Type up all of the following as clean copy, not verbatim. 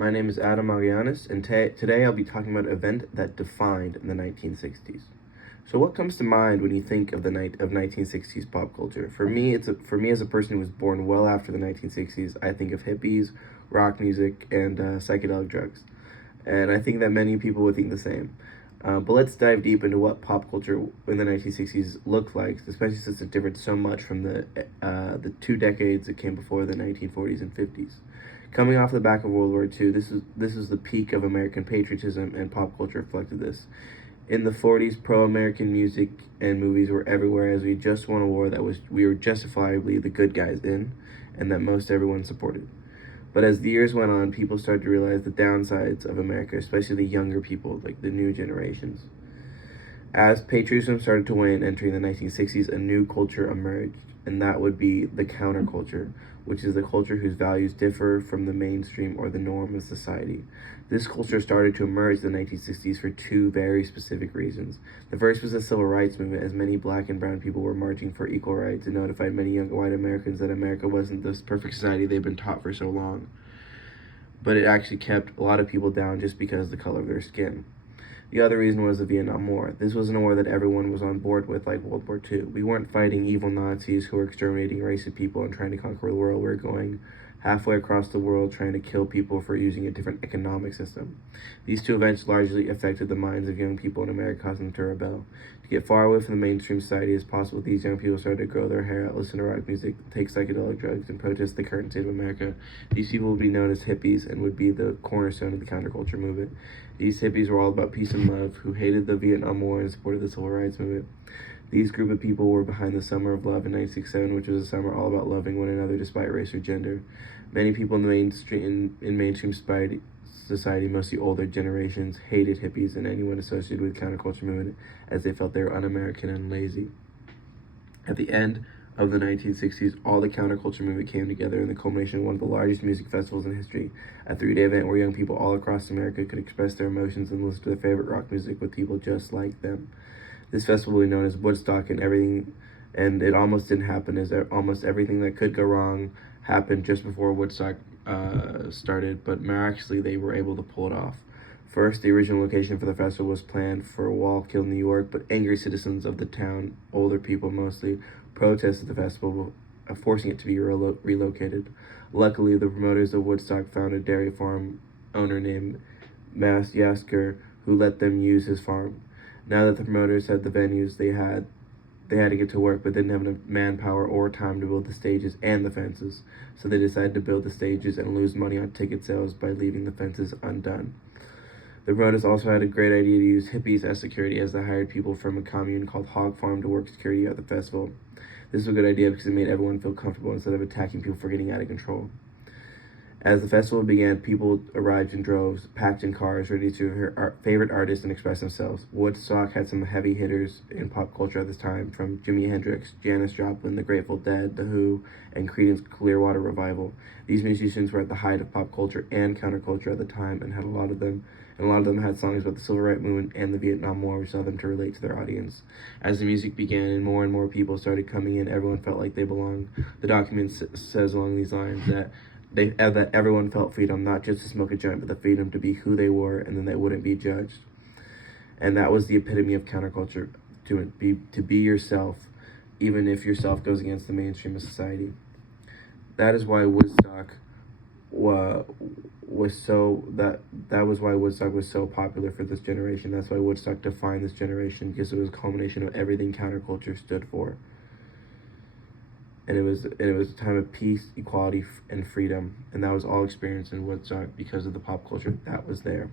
My name is Adam Magianis, and today I'll be talking about an event that defined the 1960s. So, what comes to mind when you think of the night of 1960s pop culture? For me as a person who was born well after the 1960s, I think of hippies, rock music, and psychedelic drugs. And I think that many people would think the same. But let's dive deep into what pop culture in the 1960s looked like, especially since it differed so much from the 2 decades that came before the 1940s and 50s. Coming off the back of World War II, this is the peak of American patriotism, and pop culture reflected this. In the 40s, pro-American music and movies were everywhere, as we just won a war that we were justifiably the good guys in, and that most everyone supported. But as the years went on, people started to realize the downsides of America, especially the younger people, like the new generations. As patriotism started to wane entering the 1960s, a new culture emerged, and that would be the counterculture, which is the culture whose values differ from the mainstream or the norm of society. This culture started to emerge in the 1960s for two very specific reasons. The first was the civil rights movement, as many black and brown people were marching for equal rights and notified many young white Americans that America wasn't this perfect society they've been taught for so long. But it actually kept a lot of people down just because of the color of their skin. The other reason was the Vietnam War. This wasn't a war that everyone was on board with like World War II. We weren't fighting evil Nazis who were exterminating racist people and trying to conquer the world. We were going halfway across the world trying to kill people for using a different economic system. These two events largely affected the minds of young people in America, causing them to rebel. To get far away from the mainstream society as possible, these young people started to grow their hair out, listen to rock music, take psychedelic drugs, and protest the current state of America. These people would be known as hippies and would be the cornerstone of the counterculture movement. These hippies were all about peace and love, who hated the Vietnam War and supported the civil rights movement. These group of people were behind the Summer of Love in 1967, which was a summer all about loving one another despite race or gender. Many people in the mainstream society, mostly older generations, hated hippies and anyone associated with the counterculture movement, as they felt they were un-American and lazy. At the end of the 1960s, all the counterculture movement came together in the culmination of one of the largest music festivals in history, a 3-day event where young people all across America could express their emotions and listen to their favorite rock music with people just like them. This festival will be known as Woodstock, and it almost didn't happen, as almost everything that could go wrong happened just before Woodstock started, but miraculously they were able to pull it off. First, the original location for the festival was planned for Wallkill, New York, but angry citizens of the town, older people mostly, protested the festival, forcing it to be relocated. Luckily, the promoters of Woodstock found a dairy farm owner named Mas Yasker, who let them use his farm. Now that the promoters had the venues, they had to get to work, but didn't have enough manpower or time to build the stages and the fences, so they decided to build the stages and lose money on ticket sales by leaving the fences undone. The promoters also had a great idea to use hippies as security, as they hired people from a commune called Hog Farm to work security at the festival. This was a good idea because it made everyone feel comfortable instead of attacking people for getting out of control. As the festival began, people arrived in droves, packed in cars, ready to hear favorite artists and express themselves. Woodstock had some heavy hitters in pop culture at this time, from Jimi Hendrix, Janis Joplin, The Grateful Dead, The Who, and Creedence Clearwater Revival. These musicians were at the height of pop culture and counterculture at the time, and a lot of them had songs about the civil rights movement and the Vietnam War, which allowed them to relate to their audience. As the music began and more people started coming in, everyone felt like they belonged. The document says along these lines that everyone felt freedom, not just to smoke a joint, but the freedom to be who they were, and then they wouldn't be judged. And that was the epitome of counterculture, to be yourself, even if yourself goes against the mainstream of society. That is why Woodstock was so popular for this generation. That's why Woodstock defined this generation, because it was a culmination of everything counterculture stood for. And it was a time of peace, equality, and freedom, and that was all experienced in Woodstock because of the pop culture that was there.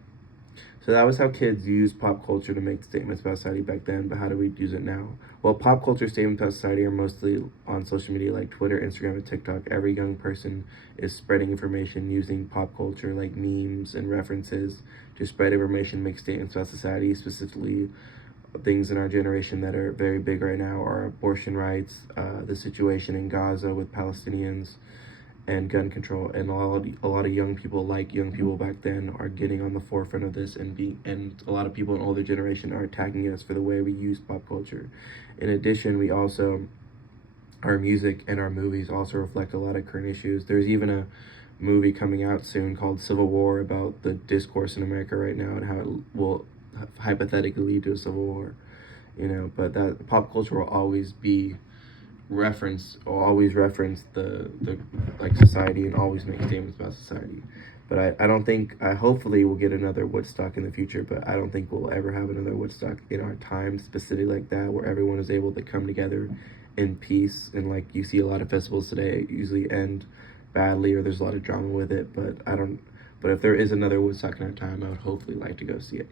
So that was how kids used pop culture to make statements about society back then, but how do we use it now? Well, pop culture statements about society are mostly on social media like Twitter, Instagram, and TikTok. Every young person is spreading information using pop culture like memes and references to spread information, make statements about society, specifically things in our generation that are very big right now are abortion rights, the situation in Gaza with Palestinians, and gun control. And a lot of young people, like young people back then, are getting on the forefront of this, and a lot of people in older generation are attacking us for the way we use pop culture. In addition, our music and our movies also reflect a lot of current issues. There's even a movie coming out soon called Civil War about the discourse in America right now and how it will hypothetically lead to a civil war. But that pop culture will always be reference the like society and always make statements about society. But I don't think I hopefully we'll get another Woodstock in the future, but I don't think we'll ever have another Woodstock in our time specifically like that, where everyone is able to come together in peace. And like you see a lot of festivals today usually end badly or there's a lot of drama with it. But if there is another Woodstock in our time, I would hopefully like to go see it.